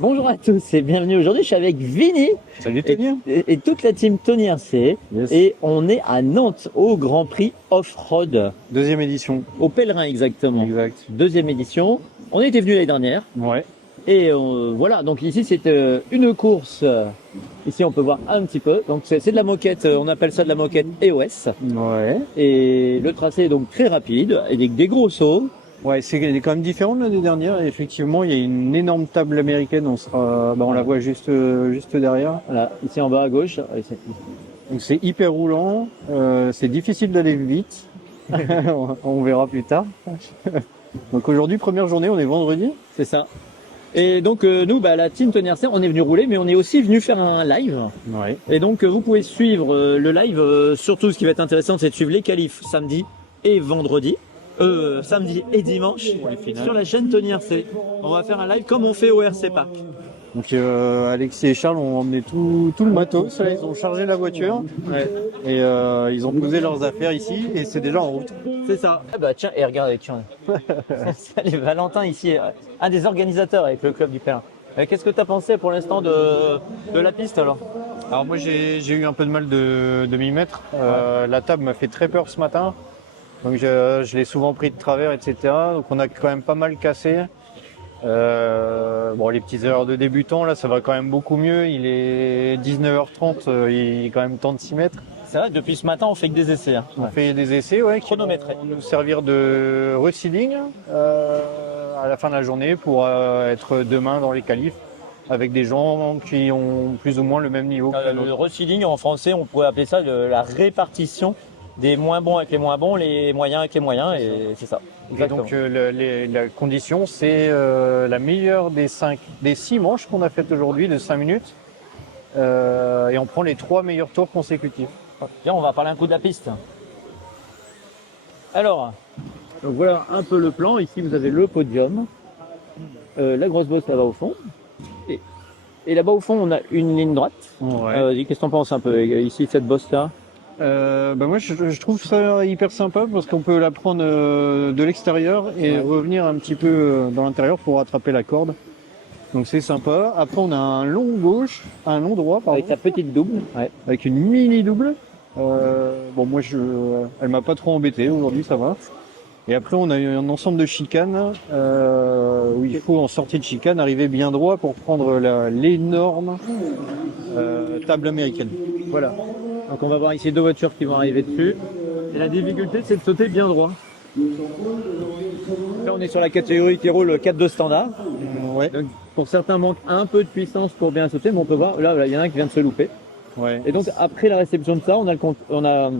Bonjour à tous et bienvenue aujourd'hui. Je suis avec Vinny Salut Tony. et toute la team Tony RC. Yes. Et on est à Nantes au Grand Prix Off-Road, Deuxième édition. au Pèlerin exactement. Exact. Deuxième édition. On était venu l'année dernière. Ouais. Et voilà, donc ici c'est une course. Ici on peut voir un petit peu. Donc c'est de la moquette, on appelle ça de la moquette EOS. Ouais. Et le tracé est donc très rapide, avec des gros sauts. Ouais, c'est quand même différent de l'année dernière. Et effectivement, il y a une énorme table américaine. On la voit juste derrière. Voilà, ici en bas à gauche. Donc c'est hyper roulant. C'est difficile d'aller vite. On verra plus tard. Donc aujourd'hui, première journée, on est vendredi. C'est ça. Et donc nous, la team Tony RC, on est venu rouler, mais on est aussi venu faire un live. Ouais. Et donc vous pouvez suivre le live. Surtout, ce qui va être intéressant, c'est de suivre les qualifs samedi et vendredi. Samedi et dimanche sur la chaîne Tony RC. On va faire un live comme on fait au RC Park. Donc Alexis et Charles ont emmené tout le matos. Là, ils ont chargé la voiture. Ouais. Et ils ont posé leurs affaires ici. Et c'est déjà en route. C'est ça. Ah bah tiens, et regardez, tiens. Salut Valentin ici, un des organisateurs avec le club du Pèlerin. Qu'est-ce que tu as pensé pour l'instant de la piste alors? Alors moi j'ai eu un peu de mal de m'y mettre. La table m'a fait très peur ce matin. Donc je l'ai souvent pris de travers, etc. Donc on a quand même pas mal cassé. Les petites erreurs de débutants, là ça va quand même beaucoup mieux. Il est 19h30, il est quand même temps de s'y mettre. C'est vrai, depuis ce matin on fait que des essais. Hein. On fait des essais qui Chronométrés. vont nous servir de reseeding à la fin de la journée pour être demain dans les qualifs avec des gens qui ont plus ou moins le même niveau que la Le nôtre. reseeding en français, on pourrait appeler ça la répartition des moins bons avec les moins bons, les moyens avec les moyens, et c'est ça. Et donc la condition, c'est la meilleure des 6 manches qu'on a faites aujourd'hui de 5 minutes. Et on prend les 3 meilleurs tours consécutifs. Bien, on va parler un coup de la piste. Alors, donc voilà un peu le plan. Ici, vous avez le podium, la grosse bosse là-bas au fond. Et là-bas au fond, on a une ligne droite. Ouais. Vas-y, qu'est-ce que t'en penses un peu ici, cette bosse-là? Moi je trouve ça hyper sympa parce qu'on peut la prendre de l'extérieur et revenir un petit peu dans l'intérieur pour rattraper la corde. Donc c'est sympa. Après on a un long gauche, un long droit pardon, Avec la petite double. Ouais. avec une mini double. Elle m'a pas trop embêté aujourd'hui, ça va. Et après on a un ensemble de chicanes où il faut en sortie de chicane arriver bien droit pour prendre l'énorme table américaine. Voilà. Donc on va voir ici deux voitures qui vont arriver dessus. Et la difficulté, c'est de sauter bien droit. Là, on est sur la catégorie qui roule 4-2 standard. Ouais. Donc, pour certains, manque un peu de puissance pour bien sauter, mais on peut voir, là, il y en a un qui vient de se louper. Ouais. Et donc, après la réception de ça, on a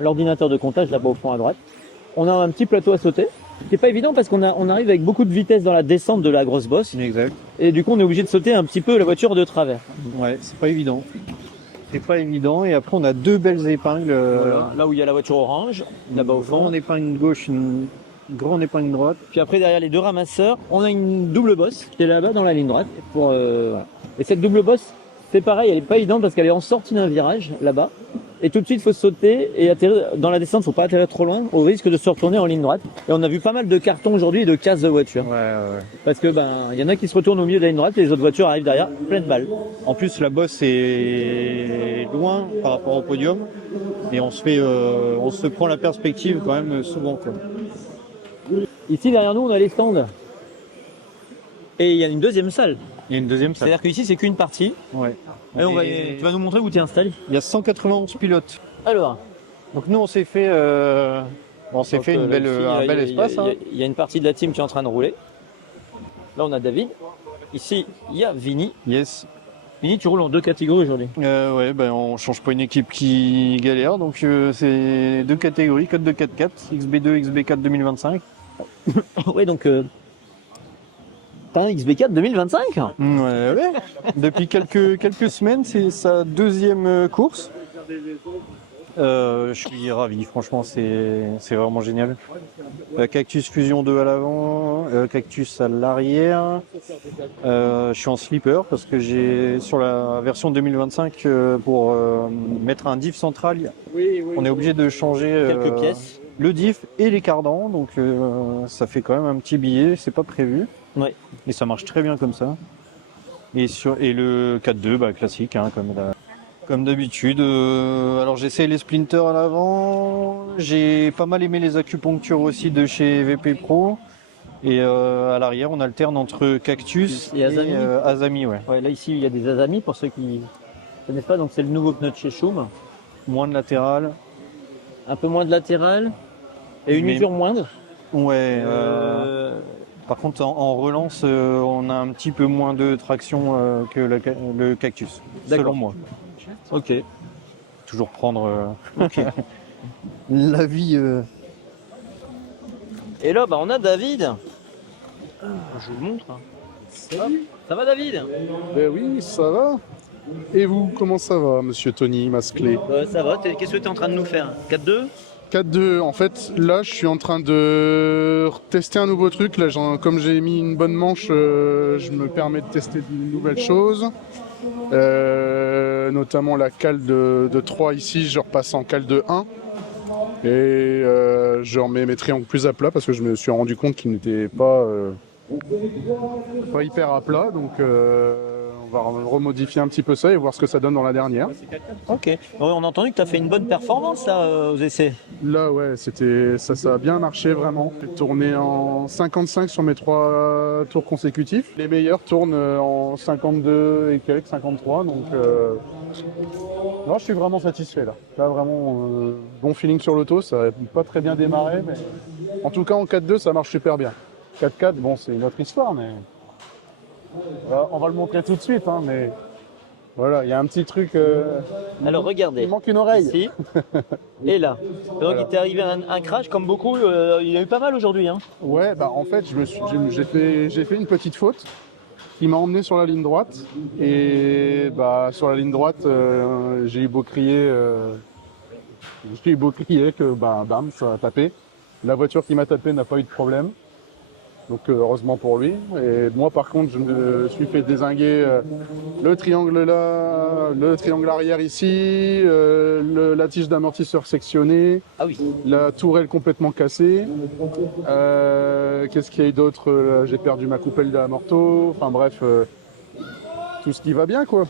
l'ordinateur de comptage là-bas au fond à droite. On a un petit plateau à sauter, ce qui n'est pas évident parce qu'on arrive avec beaucoup de vitesse dans la descente de la grosse bosse. Exact. Et du coup, on est obligé de sauter un petit peu la voiture de travers. Ouais, c'est pas évident. C'est pas évident. Et après, on a 2 belles épingles. Voilà. Là où il y a la voiture orange, là-bas au fond. Grande épingle gauche, une grande épingle droite. Puis après, derrière les deux ramasseurs, on a une double bosse qui est là-bas dans la ligne droite. Voilà. Et cette double bosse, c'est pareil, elle est pas évidente parce qu'elle est en sortie d'un virage là-bas. Et tout de suite, il faut sauter et atterrir dans la descente. Il ne faut pas atterrir trop loin au risque de se retourner en ligne droite. Et on a vu pas mal de cartons aujourd'hui et de casses de voitures. Ouais. Parce que il y en a qui se retournent au milieu de la ligne droite et les autres voitures arrivent derrière pleine balle. En plus, la bosse est loin par rapport au podium. Et on se prend la perspective quand même souvent, quoi. Ici, derrière nous, on a les stands. Et il y a une deuxième salle. Il y a une deuxième salle. C'est-à-dire qu'ici, c'est qu'une partie. Ouais. Et tu vas nous montrer où tu es installé. Il y a 191 pilotes. Alors, Donc nous, on s'est fait un bel espace. Il y a une partie de la team qui est en train de rouler. Là, on a David. Ici, il y a Vinny. Yes. Vinny, tu roules en 2 catégories aujourd'hui. On change pas une équipe qui galère. Donc c'est 2 catégories, code de 4x4, XB2, XB4 2025. Ouais, donc t'as un XB4 2025. Ouais. Depuis quelques semaines, c'est sa 2e course. Je suis ravi, franchement, c'est vraiment génial. Cactus Fusion 2 à l'avant, Cactus à l'arrière. Je suis en slipper parce que j'ai sur la version 2025 pour mettre un diff central, on est obligé de changer Quelques pièces. le diff et les cardans, donc ça fait quand même un petit billet, c'est pas prévu. Ouais. Et ça marche très bien comme ça. Et le 4.2, bah, classique, hein, comme d'habitude. Alors j'essaie les splinters à l'avant. J'ai pas mal aimé les acupunctures aussi de chez VP Pro. Et à l'arrière, on alterne entre Cactus Et Azami. Azami, ouais. Ouais, là ici il y a des Azami pour ceux qui ne connaissent pas, donc c'est le nouveau pneu de chez Schum. Moins de latéral. Un peu moins de latéral et une Mais- usure moindre. Ouais. Par contre, en relance, on a un petit peu moins de traction que le Cactus, D'accord. selon moi. Ok. Toujours prendre Ok. l'avis. Et là, bah, on a David. Je vous le montre. Hop. Ça va, David? Ben oui, ça va. Et vous, comment ça va, monsieur Tony Masclé? Ça va. Qu'est-ce que tu es en train de nous faire? 4-2? 4-2, en fait, là, je suis en train de tester un nouveau truc. Là, comme j'ai mis une bonne manche, je me permets de tester de nouvelles choses. Notamment la cale de 3 ici, je repasse en cale de 1. Et je remets mes triangles plus à plat parce que je me suis rendu compte qu'ils n'étaient pas hyper à plat. Donc on va remodifier un petit peu ça et voir ce que ça donne dans la dernière. Ok. Ouais, on a entendu que tu as fait une bonne performance là, aux essais. Là, ouais, ça a bien marché vraiment. J'ai tourné en 55 sur mes 3 tours consécutifs. Les meilleurs tournent en 52 et quelques, 53. Donc, non, je suis vraiment satisfait là. Là, vraiment, bon feeling sur l'auto. Ça n'a pas très bien démarré, mais en tout cas, en 4-2, ça marche super bien. 4-4, bon, c'est une autre histoire, mais on va le montrer tout de suite. Hein, mais voilà, il y a un petit truc. Alors regardez. Il manque une oreille. Ici. Et là. Donc Voilà. il t'est arrivé un crash comme beaucoup. Il y a eu pas mal aujourd'hui. Hein. Ouais, bah en fait, j'ai fait une petite faute qui m'a emmené sur la ligne droite. Et bah sur la ligne droite, j'ai eu beau crier que bah, bam, ça a tapé. La voiture qui m'a tapé n'a pas eu de problème. Donc heureusement pour lui. Et moi par contre, je me suis fait dézinguer le triangle là, le triangle arrière ici, la tige d'amortisseur sectionnée. Ah oui. La tourelle complètement cassée. Qu'est-ce qu'il y a eu d'autre? J'ai perdu ma coupelle d'amorto. Enfin bref, tout ce qui va bien quoi.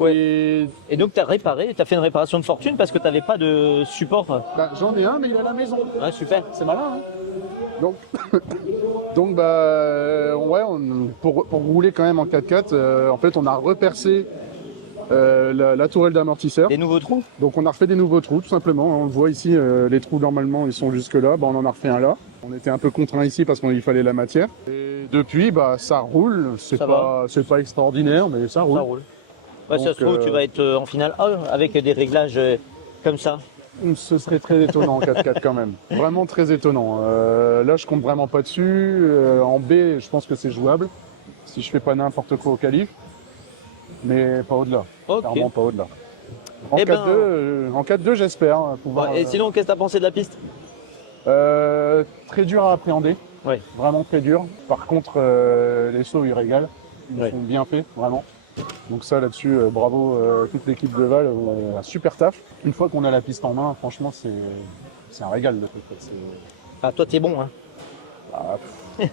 Ouais. Et donc tu as réparé, tu as fait une réparation de fortune parce que tu n'avais pas de support. Bah, j'en ai un, mais il est à la maison. Ouais, super. C'est malin, hein. Donc, donc ouais, pour rouler quand même en 4x4, en fait, on a repercé la tourelle d'amortisseur. Des nouveaux trous? Donc on a refait des nouveaux trous tout simplement. On le voit ici, les trous normalement ils sont jusque là, on en a refait un là. On était un peu contraint ici parce qu'il fallait la matière. Et depuis ça roule, c'est pas extraordinaire mais ça roule. Ça roule. Ouais, Donc, ça se trouve, tu vas être en finale A avec des réglages comme ça. Ce serait très étonnant en 4x4 quand même. Vraiment très étonnant. Là je compte vraiment pas dessus. En B je pense que c'est jouable. Si je fais pas n'importe quoi au qualif. Mais pas au-delà. Ok. Clairement pas au-delà. En Eh 4-2, j'espère pouvoir. Et sinon, qu'est-ce que tu as pensé de la piste? Très dur à appréhender. Ouais. Vraiment très dur. Par contre, les sauts ils régalent. Ils Ouais. sont bien faits, vraiment. Donc ça là-dessus, bravo toute l'équipe de Val, un super taf. Une fois qu'on a la piste en main, franchement c'est un régal le truc. Ah, toi, t'es bon, hein. Je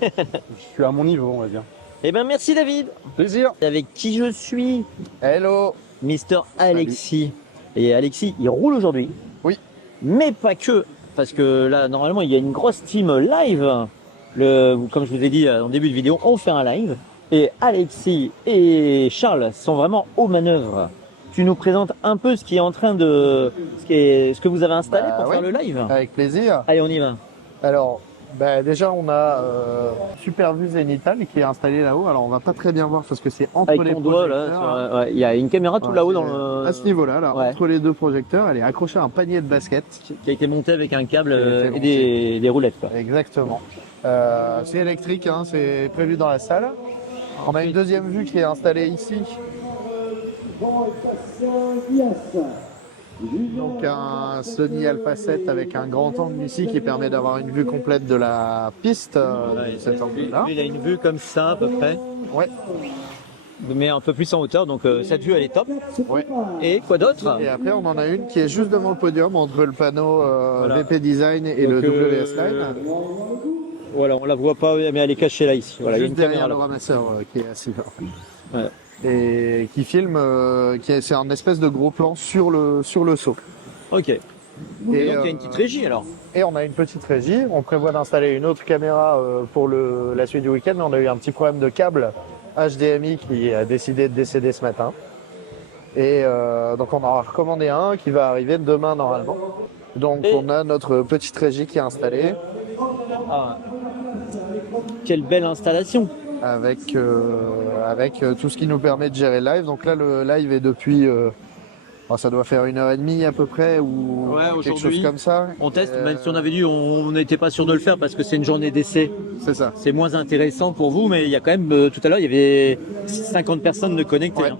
suis à mon niveau, on va dire. Eh ben, merci, David. Plaisir. Avec qui je suis? Hello. Mister Alexis. Et Alexis, il roule aujourd'hui. Oui. Mais pas que. Parce que là, normalement, il y a une grosse team live. Comme je vous ai dit en début de vidéo, on fait un live. Et Alexis et Charles sont vraiment aux manœuvres. Tu nous présentes un peu ce qui est en train de... ce que vous avez installé pour faire le live. Avec plaisir. Allez, on y va. Alors, déjà on a super vue zénithale qui est installée là-haut. Alors on va pas très bien voir parce que c'est entre Avec les ton doigt, projecteurs. là, ouais, il y a une caméra tout Ouais, là-haut c'est dans le... à ce niveau-là, là, Ouais. entre les deux projecteurs, elle est accrochée à un panier de basket. qui a été monté avec un câble Qui a été et des roulettes. Quoi. Exactement. C'est électrique, hein, c'est prévu dans la salle. On a une deuxième vue qui est installée ici. Donc un Sony Alpha 7 avec un grand angle ici qui permet d'avoir une vue complète de la piste. De cet angle-là. Il a une vue comme ça à peu près, Ouais. mais un peu plus en hauteur, donc cette vue elle est top. Ouais. Et quoi d'autre? Et après, on en a une qui est juste devant le podium entre le panneau Voilà. VP Design et le Donc, WS Line. Voilà, on la voit pas, mais elle est cachée là ici. Voilà, il y a Juste une caméra derrière le là. ramasseur qui est assis là. et qui filme, c'est un espèce de gros plan sur le seau. Ok. Et donc il y a une petite régie alors. Et on a une petite régie. On prévoit d'installer une autre caméra pour la suite du week-end, mais on a eu un petit problème de câble HDMI qui a décidé de décéder ce matin. Et donc on en a recommandé un qui va arriver demain normalement. Donc on a notre petite régie qui est installée. Ah. Quelle belle installation. Avec tout ce qui nous permet de gérer le live. Donc là le live est depuis ça doit faire 1h30 à peu près ou quelque chose comme ça. On teste, même si on avait dit on n'était pas sûr de le faire parce que c'est une journée d'essai. C'est ça. C'est moins intéressant pour vous, mais il y a quand même, tout à l'heure, il y avait 50 personnes de connectées. Ouais. Hein.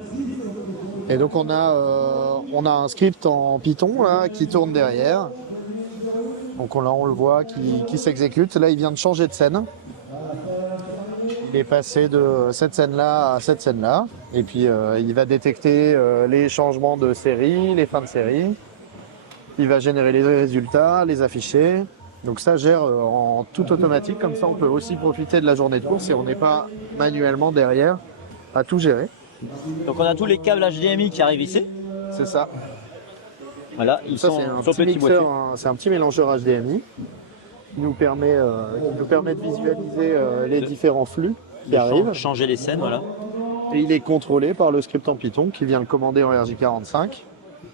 Et donc on a un script en Python là, qui tourne derrière. Donc là on le voit qui s'exécute. Là il vient de changer de scène. Il est passé de cette scène-là à cette scène-là. Et puis il va détecter les changements de série, les fins de série. Il va générer les résultats, les afficher. Donc ça gère en tout automatique. Comme ça on peut aussi profiter de la journée de course et on n'est pas manuellement derrière à tout gérer. Donc on a tous les câbles HDMI qui arrivent ici. C'est ça. Voilà, ils Ça sont c'est un sur petit petit boîtier. mixeur, c'est un petit mélangeur HDMI qui nous permet de visualiser les différents flux qui arrivent. Changer les scènes, voilà. Et il est contrôlé par le script en Python qui vient le commander en RJ45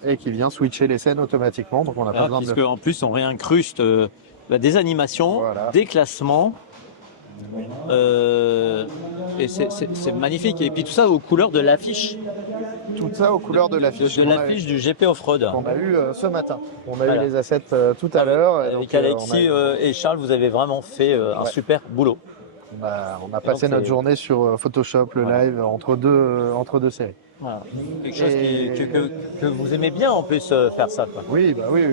et qui vient switcher les scènes automatiquement. Donc on n'a pas besoin Puisque de... en plus on réincruste des animations, Voilà. des classements. Et c'est magnifique. Et puis tout ça aux couleurs de l'affiche. Tout ça aux couleurs de l'affiche. De l'affiche du GP Off-Road. On a eu ce matin. On a Voilà. eu les assets tout à l'heure. Et Avec donc, Alexis et Charles, vous avez vraiment fait un super boulot. on a passé donc, notre journée sur Photoshop, le live, entre deux séries. Voilà. Quelque chose que vous aimez bien en plus faire ça. Quoi. Oui, oui.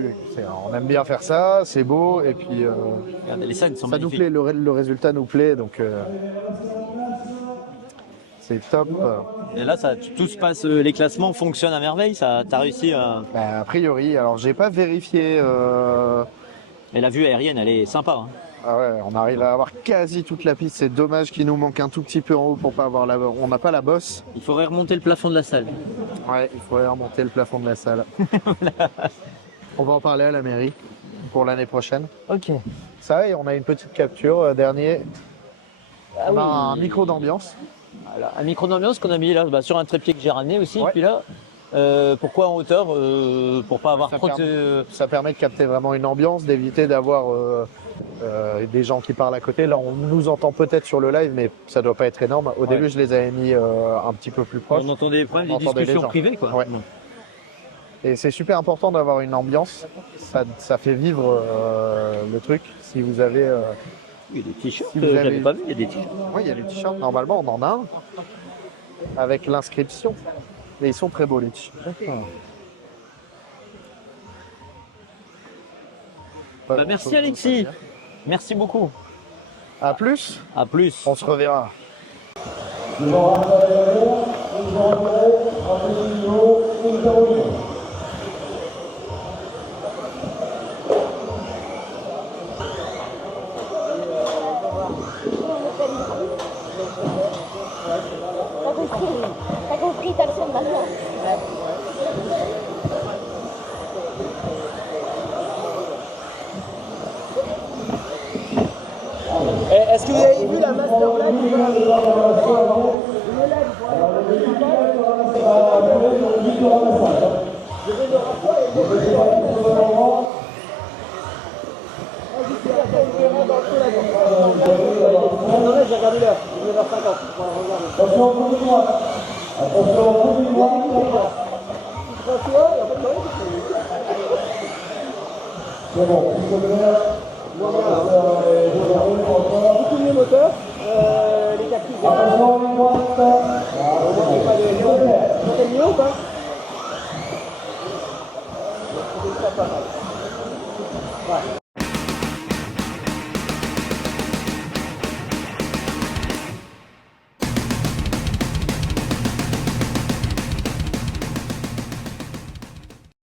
On aime bien faire ça, c'est beau, et puis Regardez, les scènes sont ça nous magnifiques. plaît, le résultat nous plaît, donc c'est top. Et là, tout se passe, les classements fonctionnent à merveille. T'as réussi à... A priori, alors j'ai pas vérifié. Et la vue aérienne, elle est sympa. Hein. Ah ouais, on arrive à avoir quasi toute la piste. C'est dommage qu'il nous manque un tout petit peu en haut pour pas avoir on n'a pas la bosse. Il faudrait remonter le plafond de la salle. Ouais, il faudrait remonter le plafond de la salle. On va en parler à la mairie pour l'année prochaine. Ok. Ça, et on a une petite capture dernier. Ah On a oui. un micro d'ambiance. Voilà. Un micro d'ambiance qu'on a mis là sur un trépied que j'ai ramené aussi. Ouais. Et puis là, pourquoi en hauteur pour pas avoir Ça trop permet- de... Ça permet de capter vraiment une ambiance, d'éviter d'avoir des gens qui parlent à côté. Là, on nous entend peut-être sur le live, mais ça doit pas être énorme. Au début, je les avais mis un petit peu plus proches. On entendait des problèmes, On des entendait les discussions gens. privées quoi. Ouais. Et c'est super important d'avoir une ambiance. Ça fait vivre le truc. Si vous avez... Il y a des t-shirts, Si vous j'avais avez- pas vu, il y a des t-shirts. Oui, il y a les t-shirts. Normalement, on en a un. Avec l'inscription. Mais ils sont très beaux, les t-shirts. Bah, merci Alexis. Merci beaucoup. À plus. À plus. On se reverra. T'as compris, t'as le son maintenant. Est-ce que vous avez vu la masterclass j'ai regardé l'heure, 19h50. Beaucoup mieux moteur, les captifs. Au moins, c'est pas de T'entends mieux ou pas? C'est pas mal. Ouais.